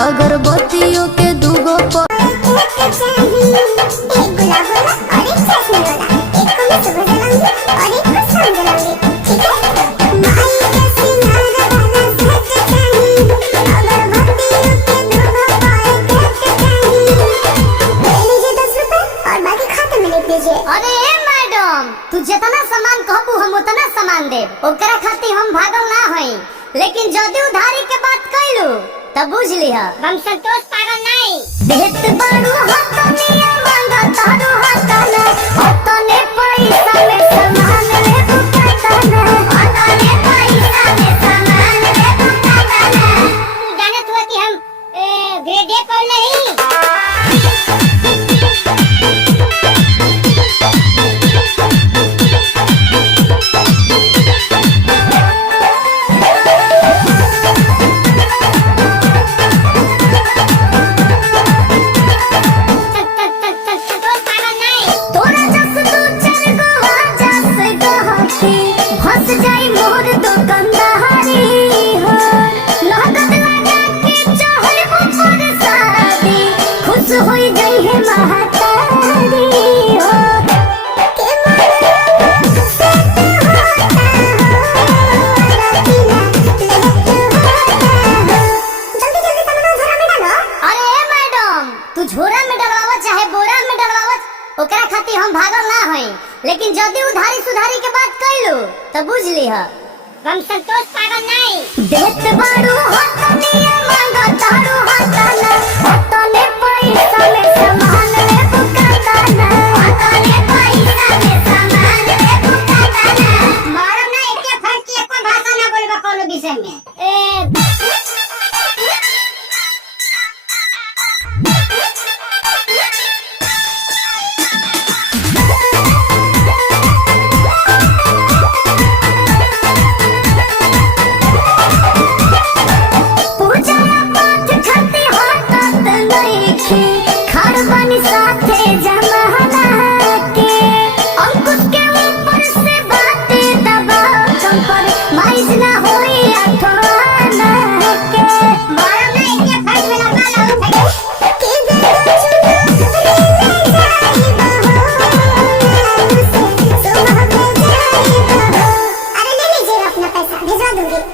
अगरबत्तियों के दूगो अरे मैडम, तू जितना सामान कहबू हम उतना सामान देब। ओकरा खातिर हम भागल ना हई, लेकिन जदी उधारी के बात कइलू तब बुझ लिहा हम संतोष पागल नहीं। देत बारू हतनिया मांगा तारू हतना, हतने पैसा में सामान ले बुकातना, हतने पैसा में सामान ले बुकातना। जाने तू कि हम ग्रेड ए पर नहीं। ओकरा खातिर हम भागल ना हई, लेकिन जदी उधारी सुधारी के बात कइलू तब बुझ लिहा हम संतोष पागल नहीं। देत बारू हतनिया मांगा तारू हतना, हतने पैसा में सामान ले बुकातना, हतने पैसा में सामान ले बुकातना। मारो ना एके फटके कोई भाषा ना बोलबा कोनो विषय में।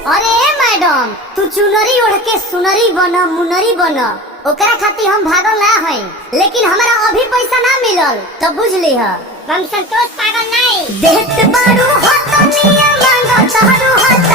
अरे मैडम, तू चुनरी ओढ़ के सुनरी बन मुनरी बन। ओकरा खातिर हम भागल ना हई, लेकिन हमरा अभी पैसा ना मिलल तब बुझ लिहा हम संतोष पागल नहीं। देत बारू हतनिया मांगा तारू हतना।